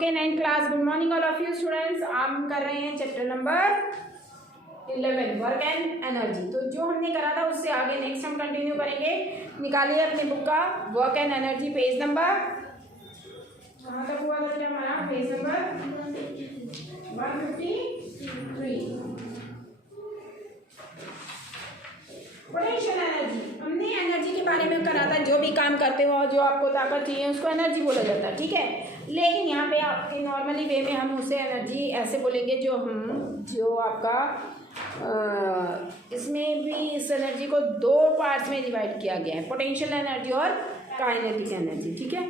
Okay 9th class, good morning all of you students. हम कर रहे हैं chapter number 11 work and energy. तो जो हमने करा था उससे आगे नेक्स्ट हम कंटिन्यू करेंगे। निकालिए अपने बुक का work and energy, page number कहाँ तक हुआ था हमारा, पेज नंबर 153। पोटेंशियल एनर्जी, हमने एनर्जी के बारे में करा था। जो भी काम करते हो, जो आपको ताकत चाहिए, उसको एनर्जी बोला जाता है, ठीक है। लेकिन यहाँ पे आपके नॉर्मली वे में हम उसे एनर्जी ऐसे बोलेंगे जो आपका इसमें भी इस एनर्जी को दो पार्ट्स में डिवाइड किया गया है, पोटेंशियल एनर्जी और काइनेटिक एनर्जी, ठीक है।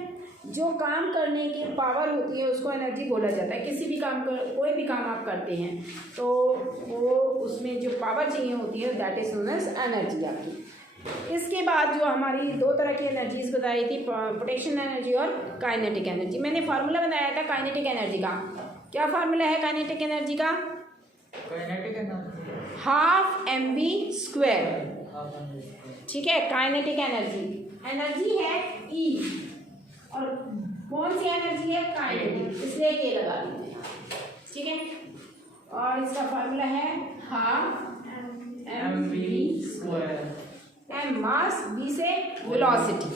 जो काम करने की पावर होती है उसको एनर्जी बोला जाता है। किसी भी काम कोई भी काम आप करते हैं तो वो उसमें जो पावर चाहिए होती है that is known as energy आपकी। इसके बाद जो हमारी दो तरह की एनर्जीज बताई थी, पोटेंशियल एनर्जी और काइनेटिक एनर्जी। मैंने फार्मूला बनाया था काइनेटिक एनर्जी का। क्या फार्मूला है काइनेटिक एनर्जी का? काइनेटिक एनर्जी हाफ mv², ठीक है। काइनेटिक एनर्जी है E, और कौन सी एनर्जी है? काइनेटिक, इसलिए ये लगा दीजिए, ठीक है। और इसका फार्मूला है half mv², m mass, v से वेलोसिटी,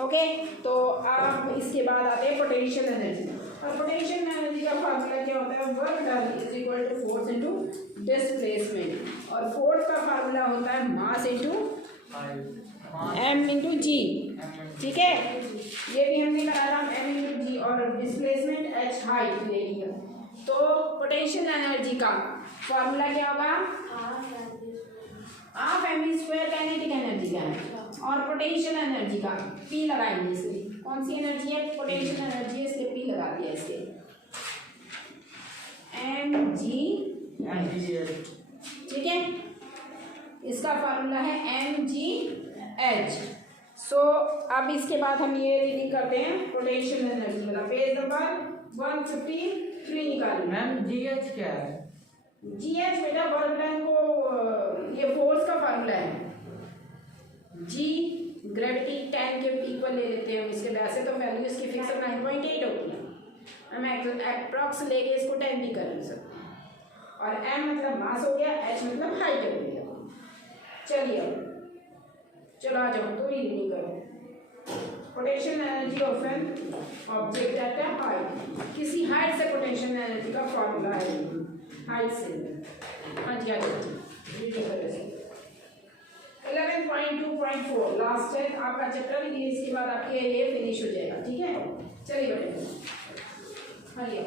ओके। तो अब इसके बाद आते हैं पोटेंशियल एनर्जी। और पोटेंशियल एनर्जी का फार्मूला क्या होता है? Work done is equal to force into displacement, और फोर्स का फार्मूला होता है mass into m into g, ठीक है। ये भी हमने करा था m इंटू जी, और डिस्प्लेसमेंट h हाइट ले लिया। तो पोटेंशियल एनर्जी का फार्मूला क्या होगा? हाफ mv² काइनेटिक एनर्जी का है, और पोटेंशियल एनर्जी का P लगाएंगे इसलिए। कौन सी एनर्जी है? पोटेंशियल एनर्जी है, इसलिए P लगा दिया इसके, mg, ठीक है। इसका फार्मूला है mgh। सो अब इसके बाद हम ये रीडिंग करते हैं पोटेंशियल एनर्जी वाला, पेज नंबर 153 निकालिए। मैम जीएच क्या है? जीएच बेटा वर्क डन को, ये फोर्स का फार्मूला है। जी ग्रेविटी 10 के इक्वल ले लेते हैं इसके, वैसे तो वैल्यू इसकी फिक्स 9.8 होती है, हम अप्रॉक्स लेके इसको 10 भी कर सकते हैं। और m मतलब मास हो गया, h मतलब हाइट हो गया। चलिए चलो आ जाओ, तो ही रीडिंग करो। Potential energy of an object at a height, किसी हाइट से पोटेंशियल एनर्जी का फॉर्मूला है, हाइट से। हाँ जी, आ जाओ रीडिंग करो। 11.2.4 लास्ट है आपका चैप्टर, इसके बाद आपके ये फिनिश हो जाएगा, ठीक है। चलिए बेटे, हाँ लिया।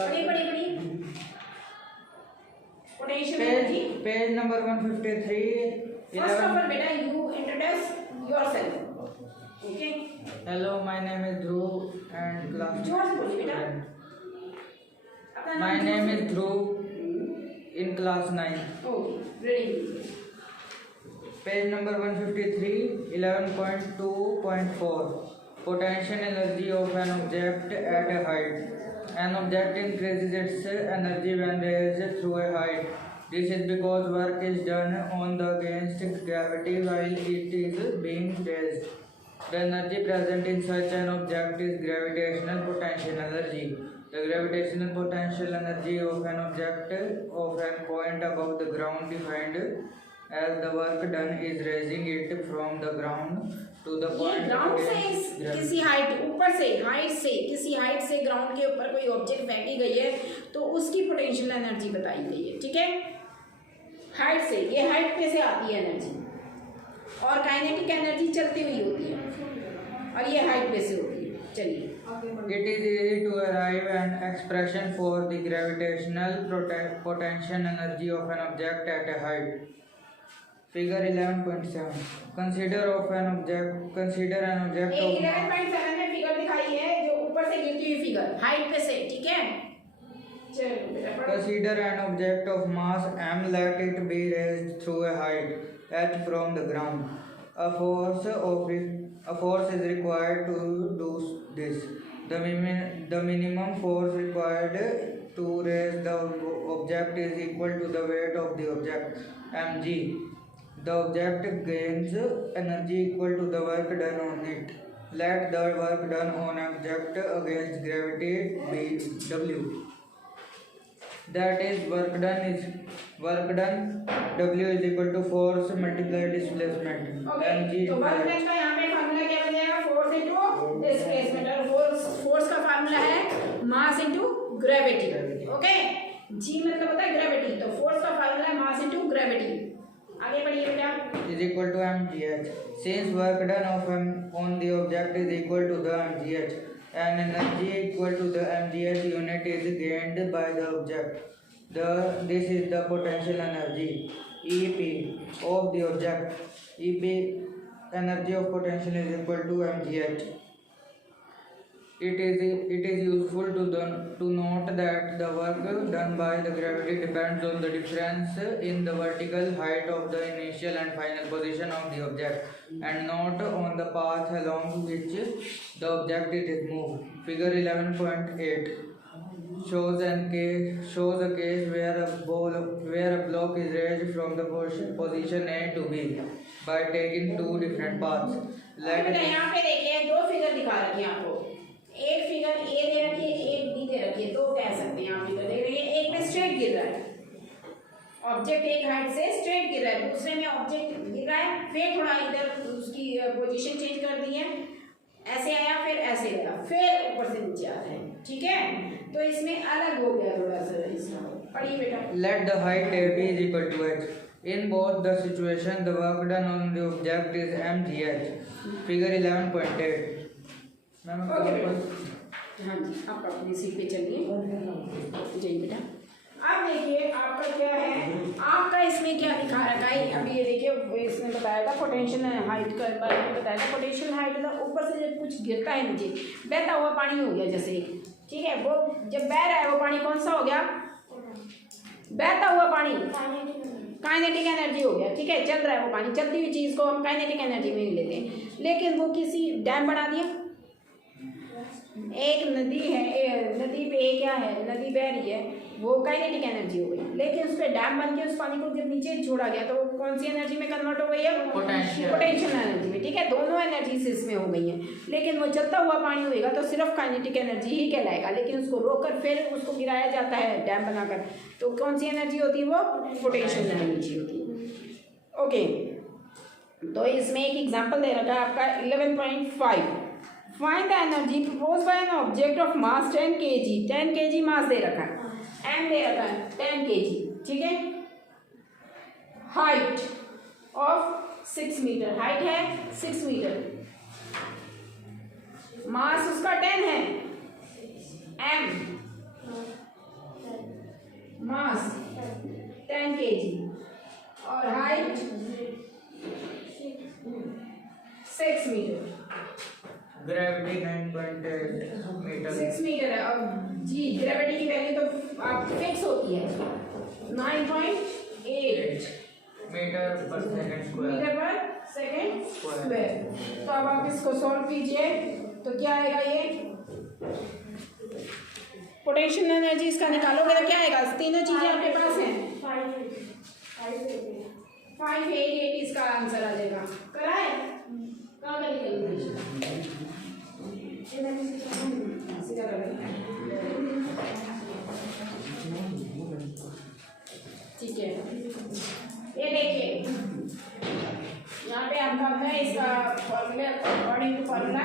बड़ी potential energy, page number 153। First of all बेटा you introduce yourself, okay. Hello, my name is Dhruv and class. जोर से बोलिए बेटा। My name is Dhruv in class 9। Okay, ready. Page number 153, 11.2.4 potential energy of an object at a height. An object increases its energy when raised through a height. This is because work is done on the against gravity while it is being raised. The energy present in such an object is gravitational potential energy. The gravitational potential energy of an object of a point above the ground defined as the work done is raising it from the ground to the point ground से किसी height, ऊपर से height से किसी height से ground के ऊपर कोई ऑब्जेक्ट फेंकी गई है तो उसकी पोटेंशियल एनर्जी बताई गई है, ठीक है। हाइट से, ये हाइट पे से आती है एनर्जी, और काइनेटिक एनर्जी चलती हुई होती है, और ये हाइट पे से होती है। चलिए, it is easy to arrive an expression for the gravitational potential energy of an object at a height. Figure 11.7 consider an object of 11.7 में फिगर दिखाई है जो ऊपर से गिरती हुई फिगर, हाइट पे से, ठीक है। Consider an object of mass m, let it be raised through a height h from the ground. A force is required to do this. The minimum force required to raise the object is equal to the weight of the object, mg. The object gains energy equal to the work done on it. Let the work done on object against gravity be W. That is work done W is equal to force multiplied displacement. Okay, तो work done का यहाँ पे formula क्या बन जाएगा? Force into displacement, और force का formula है मास इनटू ग्रेविटी. ओके, जी मतलब होता है ग्रेविटी, तो फोर्स का फार्मूला है मास इनटू ग्रेविटी. आगे बढ़िए बेटा. Is equal to mgh. Since work done on the object is equal to the mgh, and energy equal to the mgh unit is gained by the object. This is the potential energy EP of the object. EP energy of potential is equal to mgh. It is useful to note that the work done by the gravity depends on the difference in the vertical height of the initial and final position of the object, and not on the path along which the object is moved. Figure 11.8 shows a case where a block is raised from the position A to B by taking two different paths. यहाँ पे देखिए दो figure दिखा रखी है आपको. एक figure A दे रखी है, एक बी दे रखी है. दो कह सकते हैं आप फिगर देख रही है. एक में स्ट्रेट गिर रहा है ऑब्जेक्ट, एक हाइट से स्ट्रेट गिर रहा है. दूसरे में ऑब्जेक्ट गिर रहा है, फिर थोड़ा इधर उसकी पोजीशन चेंज कर दी है, ऐसे आया फिर ऐसे गया, फिर ऊपर से नीचे आ रहा है. ठीक है, तो इसमें अलग हो गया थोड़ा सा इसका. पढ़िए बेटा. Let the height AB is equal to h. In both the situation, the work done on the object is mgh. Figure 11.8. Okay बेटा. हाँ जी, आप अपनी सीट पे चलिए. जी बेटा. अब देखिए आपका क्या है, आपका इसमें क्या दिखा रखा है. अभी ये देखिए इसमें बताया था पोटेंशियल हाइट का बारे में बताया था. पोटेंशियल हाइट था, ऊपर से जब कुछ गिरता है नीचे, बहता हुआ पानी हो गया जैसे. ठीक है, वो जब बह रहा है वो पानी कौन सा हो गया? बहता हुआ पानी, काइनेटिक एनर्जी हो गया. ठीक है, चल रहा है वो पानी, चलती हुई चीज़ को हम काइनेटिक एनर्जी में लेते हैं. लेकिन वो किसी डैम बना दिया. एक नदी है, नदी पे क्या है, नदी बह रही है, वो काइनेटिक एनर्जी हो गई. लेकिन उस पर डैम बन के उस पानी को जब नीचे छोड़ा गया तो वो कौन सी एनर्जी में कन्वर्ट हो गई है? पोटेंशियल एनर्जी में. ठीक है, दोनों एनर्जीज इसमें हो गई हैं. लेकिन वो चलता हुआ पानी होएगा तो सिर्फ काइनेटिक एनर्जी ही कहलाएगा. लेकिन उसको रोककर फिर उसको गिराया जाता है डैम बनाकर, तो कौन सी एनर्जी होती है? वो पोटेंशियल एनर्जी होती है. ओके, तो इसमें एक एग्जाम्पल दे रखा है आपका 11.5. Find the energy proposed by an object of mass 10 kg. 10 kg मास दे रखा है, m दे रखा है 10 kg. ठीक है, हाइट ऑफ 6 मीटर, हाइट है 6 मीटर, मास उसका 10 है, m मास 10 kg और height 6 metre. Gravity 9.8 metre. 6 metre है. अब जी ग्रेविटी की वैल्यू तो आप फिक्स होती है 9.8 मीटर पर सेकंड स्क्वायर. मीटर पर सेकंड स्क्वायर. तो अब आप इसको सॉल्व कीजिए तो क्या आएगा? ये पोटेंशियल एनर्जी इसका निकालोगे तो क्या आएगा? तीनों चीजें आपके पास हैं. 588 इसका आंसर आ जाएगा. कराए कहाँ का निकल ठीक है. ये देखिए यहाँ पे हम है इसका formula according to formula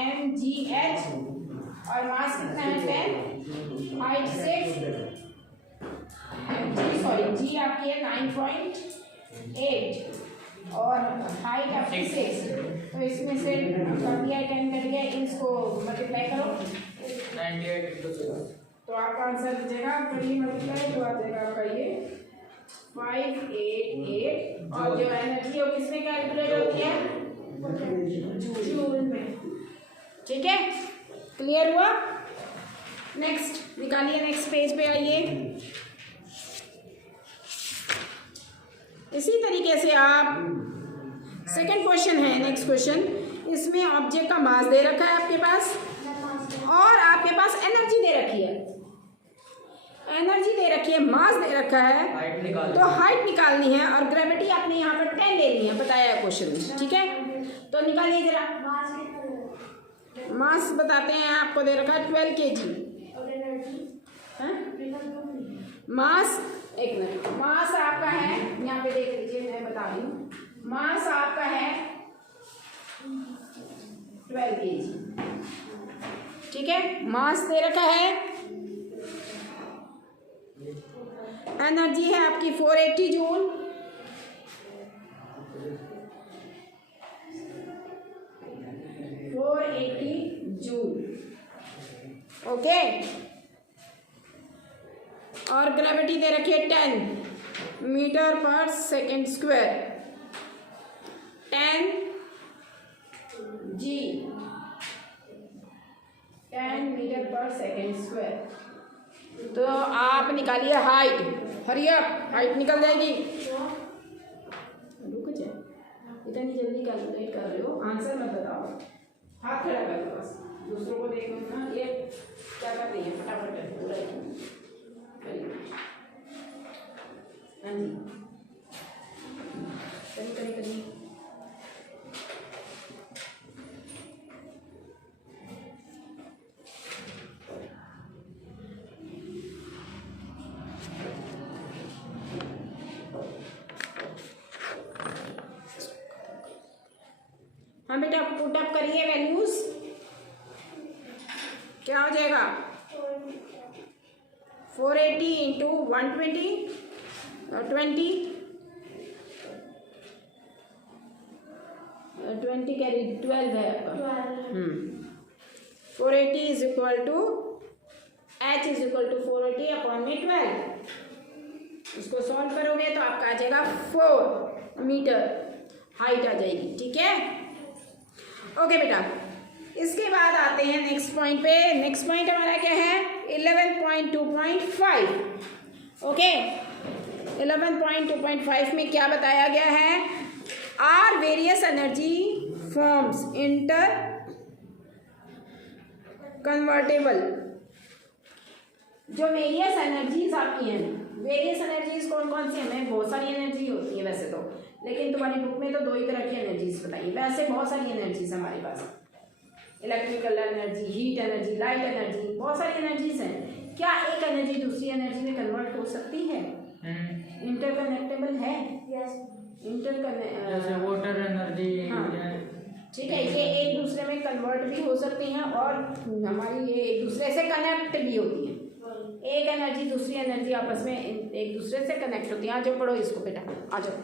mgh और मास कितना है 10, हाइट 6, जी आपकी है 9.8 और हाइट आपकी 6. तो इसमें से कर दिया 10 कर दिया, इसको मल्टीप्लाई करो 98 तो आपका आंसर बचेगा. करिए मल्टीप्लाई तो आ जाएगा आपका ये 588 और जो एनर्जी है वो किसमें कैलकुलेट होती है? जूल में. ठीक है, क्लियर हुआ? नेक्स्ट निकालिए, नेक्स्ट पेज पे आइए. इसी तरीके से आप सेकंड क्वेश्चन है, नेक्स्ट क्वेश्चन. इसमें ऑब्जेक्ट का मास दे रखा है आपके पास और आपके पास एनर्जी दे रखी है. एनर्जी दे रखी है, मास दे रखा है, हाइट निकाल तो हाइट निकालनी है और ग्रेविटी आपने यहाँ पर 10 लेनी है, बताया है क्वेश्चन में, ठीक है। तो निकालिए जरा, मास बताते हैं आपको दे रखा है 12 kg। मास, एक मिनट, मास आपका है, यहाँ पे देख लीजिए, मैं बता रही हूँ, मास आपका है 12 kg, ठीक है, मास दे रखा है। एनर्जी है आपकी 480 जूल, ओके। और ग्रेविटी दे रखी है 10 मीटर पर सेकेंड स्क्वायर, 10 मीटर पर सेकेंड स्क्वायर। तो आप निकालिए हाइट, हरियप, हाइट निकल जाएगी। रुक जाए, इतनी जल्दी कैलकुलेट कर रहे हो, आंसर मत बताओ, हाथ खड़ा कर लो बस, दूसरों को देखो ना ये क्या कर रही है, फटाफट पूरा। हाँ जी, करी। हाँ बेटा, पुट अप करिए वैल्यूज, क्या हो जाएगा 480 इंटू 120 20 कैरी 12 है आपका। 480 is equal to h is equal to 480 upon में 12। इसको सॉल्व करोगे तो आपका आ जाएगा 4 मीटर हाइट आ जाएगी, ठीक है। ओके बेटा, इसके बाद आते हैं नेक्स्ट पॉइंट पे। नेक्स्ट पॉइंट हमारा क्या है 11.2.5। ओके, 11.2.5 में क्या बताया गया है, are various energy forms interconvertible. जो वेरियस एनर्जीज आपकी हैं, वेरियस एनर्जीज कौन कौन सी हैं, बहुत सारी एनर्जी होती है वैसे तो, लेकिन तुम्हारी बुक में तो 2 ही तरह की एनर्जीज बताइए। वैसे बहुत सारी एनर्जीज हमारे पास, electrical energy, heat energy, light energy, बहुत सारी एनर्जीज हैं। क्या एक एनर्जी दूसरी एनर्जी में कन्वर्ट हो सकती है? इंटरकनेक्टेबल है। जैसे वाटर एनर्जी, ठीक है, ये एक दूसरे में कन्वर्ट भी हो सकती हैं और हमारी ये एक दूसरे से कनेक्ट भी होती हैं। एक एनर्जी दूसरी एनर्जी आपस में एक दूसरे से कनेक्ट होती है। आ जाओ पढ़ो इसको बेटा, आ जाओ,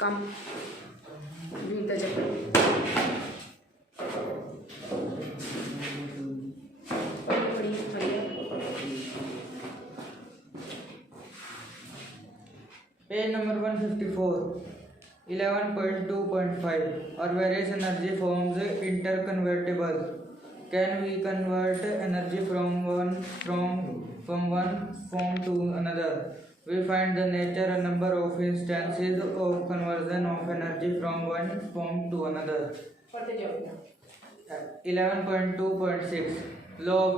कम बीता चक्कर page number 154, 11.2.5 or various energy forms interconvertible. Can we convert energy from one form to another? We find the nature and number of instances of conversion of energy from one form to another. 11.2.6 Law of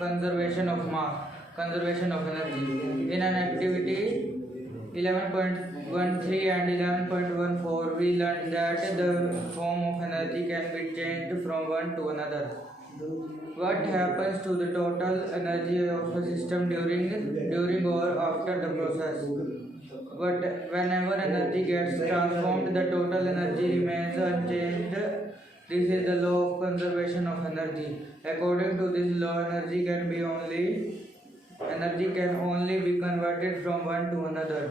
conservation of mass, conservation of energy. In an activity 11.13 and 11.14 we learned that the form of energy can be changed from one to another. What happens to the total energy of a system during or after the process? But whenever energy gets transformed, the total energy remains unchanged. This is the law of conservation of energy. According to this law, energy can only be converted from one to another.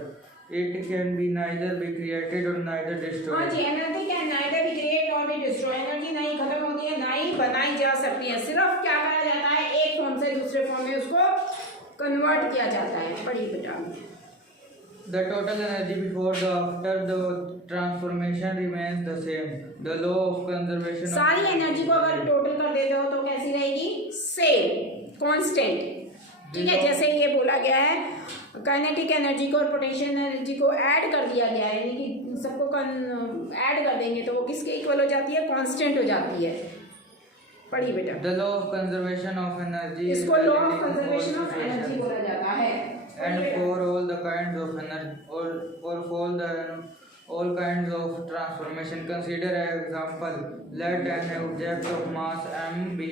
It can be neither be created or neither destroyed. हाँ जी, energy can neither be create और be destroy. Energy नहीं खत्म होती है, ना ही बनाई जा सकती है। सिर्फ क्या करा जाता है, एक फॉर्म से दूसरे फॉर्म में उसको कन्वर्ट किया जाता है। पढ़िए बेटा। The total energy before the after the transformation remains the same. The law of conservation. सारी एनर्जी को अगर टोटल कर देते हो तो कैसी रहेगी, सेम, कांस्टेंट, ठीक है। जैसे ये बोला गया है, काइनेटिक एनर्जी को और पोटेंशियल एनर्जी को ऐड कर दिया गया है, यानी कि सबको ऐड कर देंगे तो वो किसके इक्वल हो जाती है, कांस्टेंट हो जाती है। पढ़िए बेटा। The law of conservation of energy is इसको law of valid in all conservation of energy situations. बोला जाता है। And for all the kinds of energy, or for all kinds of transformation, consider an example. Let an object of mass m be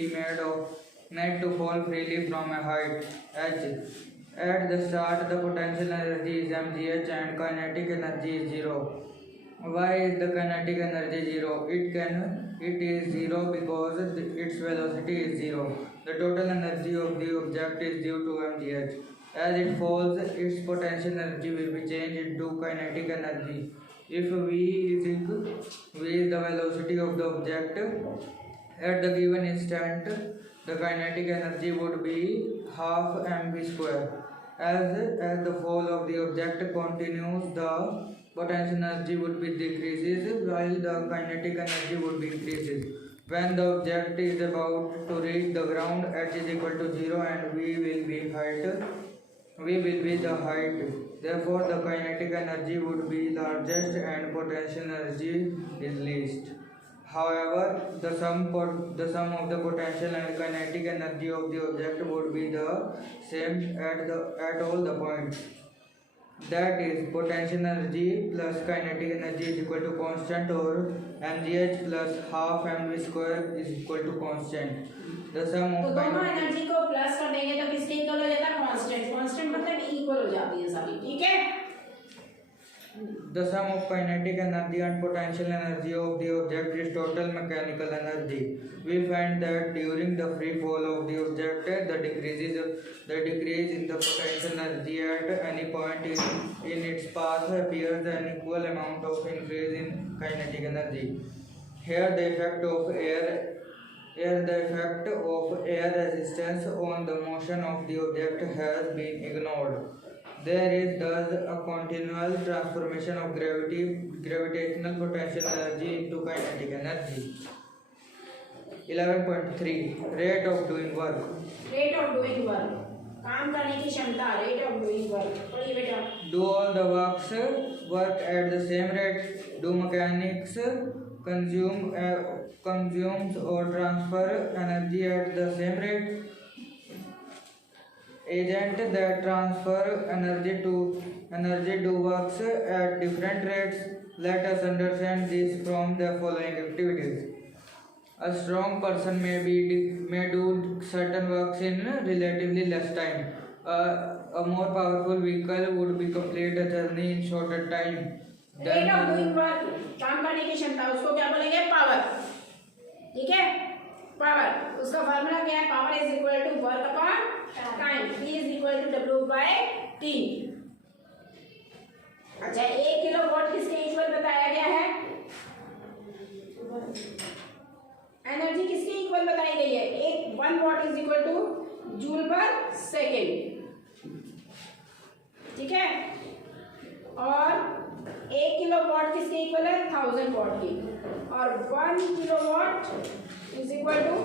made to fall freely from a height h. At the start, the potential energy is mgh and kinetic energy is 0. Why is the kinetic energy 0? It is 0 because its velocity is 0. The total energy of the object is due to mgh. As it falls, its potential energy will be changed into kinetic energy. If v is the velocity of the object at the given instant, the kinetic energy would be half mv square. As the fall of the object continues, the potential energy would be decreases while the kinetic energy would be increases. When the object is about to reach the ground, h is equal to 0 and v will be the height. Therefore, the kinetic energy would be largest and potential energy is least. However, the sum of the potential and kinetic energy of the object would be the same at all the points. That is, potential energy plus kinetic energy is equal to constant, or mgh plus half mv square is equal to constant. The sum तो of दोनों energy को plus कर देंगे तो किसके equal हो जाता है? कांस्टेंट। कांस्टेंट मतलब इक्वल हो जाती है सभी, ठीक है। The sum of kinetic energy and potential energy of the object is total mechanical energy. We find that during the free fall of the object, the decrease in the potential energy at any point in its path appears an equal amount of increase in kinetic energy. Here the effect of air resistance on the motion of the object has been ignored. There is thus a continual transformation of gravitational potential energy into kinetic energy. 11.3 Rate of doing work. Rate of doing work, काम करने की क्षमता, rate of doing work. पढ़िए बेटा। Do all the work at the same rate? Do mechanics consumes or transfer energy at the same rate? Agents that transfer energy do works at different rates. Let us understand this from the following activities. A strong person may do certain works in relatively less time. A more powerful vehicle would be complete a journey in shorter time. Rate of doing work, काम करने की क्षमता, उसको क्या बोलेंगे? Power, ठीक है। Power, उसका फार्मूला क्या है? Power is equal to work upon time, P is equal to W by T। अच्छा, 1 किलोवाट किसके इक्वल बताया गया है? एनर्जी किसके इक्वल बताई गई है? 1 what is equal two joule पर सेकेंड, ठीक है। और 1 किलोवाट किसके इक्वल है? 1000 वाट की। और 1 किलोवाट इज इक्वल टू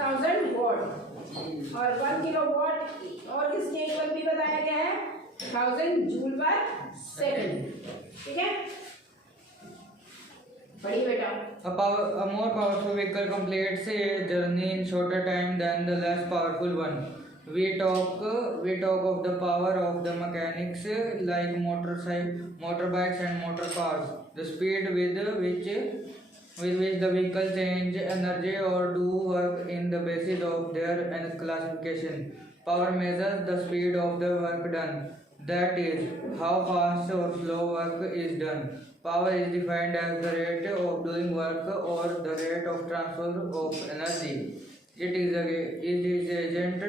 1000 वाट। और 1 किलोवाट और किसके इक्वल भी बताया गया है? 1000 जूल पर सेकेंड, ठीक है। पढ़िए बेटा। A more powerful vehicle completes a journey in shorter time than the less powerful one. We talk of the power of the mechanics like motorbikes and motor cars. The speed with which the vehicle change energy or do work in the basis of their classification. Power measures the speed of the work done. That is, how fast or slow work is done. Power is defined as the rate of doing work or the rate of transfer of energy. It is agent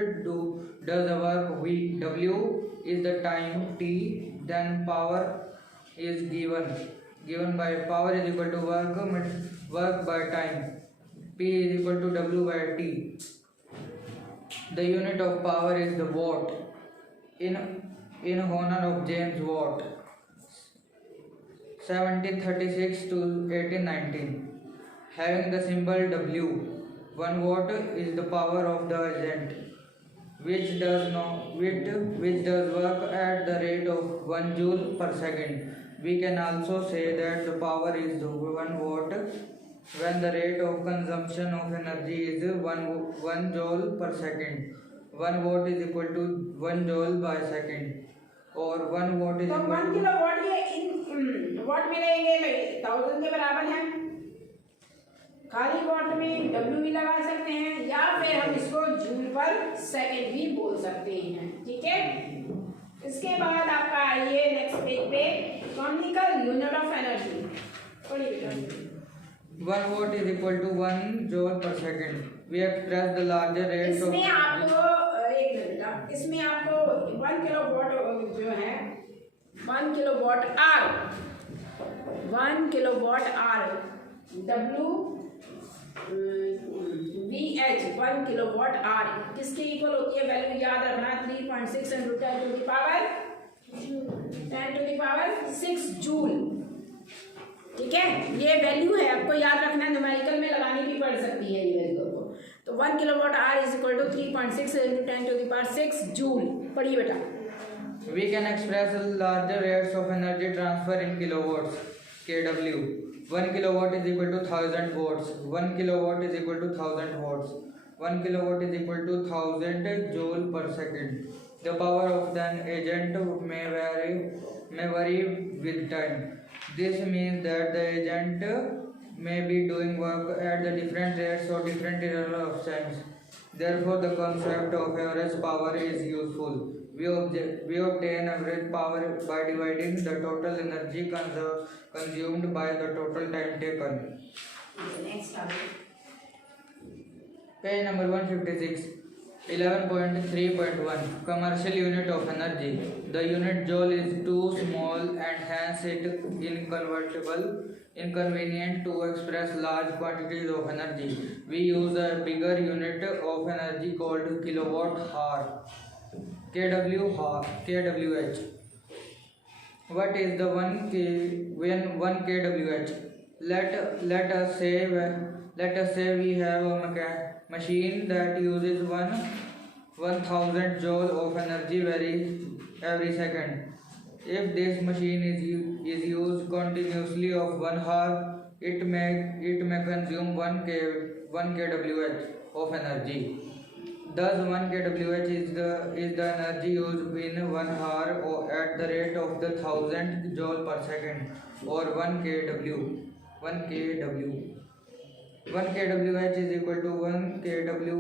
does the work. W is the time T. Then power is given by power is equal to work by time. P is equal to W by T. The unit of power is the watt. In honor of James Watt, 1736 to 1819. Having the symbol W, 1 watt is the power of the agent, which does work at the rate of 1 joule per second. We can also say that the power is the 1 watt when the rate of consumption of energy is 1 joule per second. 1 watt is equal to 1 joule by second, or 1 watt is तो equal 1 to kilo watt ये in what में रहेंगे तो 1000 के बराबर है। खाली what में डब्ल्यू भी लगा सकते हैं या फिर हम इसको जूल पर सेकंड भी बोल सकते हैं, ठीक है। इसके बाद आपका आइए नेक्स्ट पेज पे इकोनॉमिकल यूनिट ऑफ एनर्जी पढ़िए बेटा। 1 watt is equal to 1 joule per second. We express the larger rates of इसमें आपको एक मिनट बेटा, इसमें आपको 1 किलो वॉट जो है 1 kilo watt hour 1 kilo watt hour W V H 1 kilo watt hour किसके इक्वल होती है, वैल्यू याद रखना 3.6 × 10⁻6 जूल, ठीक है। ये वैल्यू है, आपको याद रखना है, न्यूमेरिकल में लगानी भी पड़ सकती है ये वैल्यू को। तो 1 kilo watt hour is equal to 3.6 × 10⁻6 joule. पढ़िए बेटा। We can express larger rates of energy transfer in kilowatts, kW. 1 kilowatt is equal to 1000 watts. 1 kilowatt is equal to 1000 watts. 1 kilowatt is equal to 1000 joule per second. The power of an agent may vary with time. This means that the agent may be doing work at the different rates or different intervals of times. Therefore, the concept of average power is useful. We obtain average power by dividing the total energy consumed by the total time taken. Next Page number 156. 11.3.1 Commercial unit of energy. The unit joule is too small and hence it inconvenient to express large quantities of energy. We use a bigger unit of energy called kilowatt hour. kWh. What is the 1 kWh? Let us say we have a machine that uses 1000 joule of energy every second. If this machine is used continuously of 1 hour, it may consume 1 kWh of energy. Thus 1 kWh is the energy used in 1 hour or at the rate of the 1000 joule per second, or 1 kW. 1 kWh is equal to 1 kW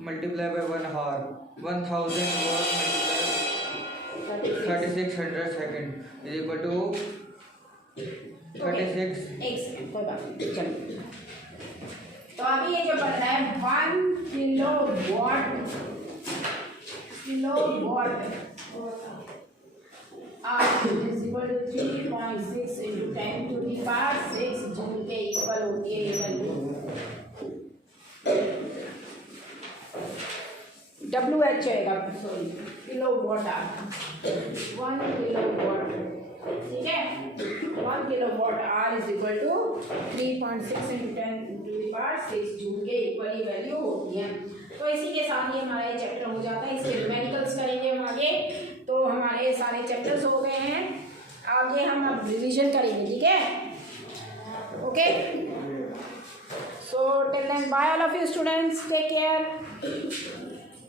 multiplied by 1 hour. 1000 watts multiplied 3600 second is equal to 36। एक second कोई बात नहीं, चलो। तो अभी ये जो बन रहा है 1 kilo watt is equal to 3.6 × 10⁻6 joule के इक्वल होती है ये वैल्यू। WH आएगा, sorry kilo watt hour 1 kilo watt, ठीक है। 1 kilo watt hour is equal to 3.6 × 10⁻6 joule के इक्वल ये वैल्यू होती है। तो इसी के साथ ही हमारा ये चैप्टर हो जाता है। इसके न्यूमेरिकल्स करेंगे हम आगे। तो हमारे सारे चैप्टर्स हो गए हैं, आगे हम अब रिवीजन करेंगे, ठीक है। Okay, so till then bye all of you students, take care.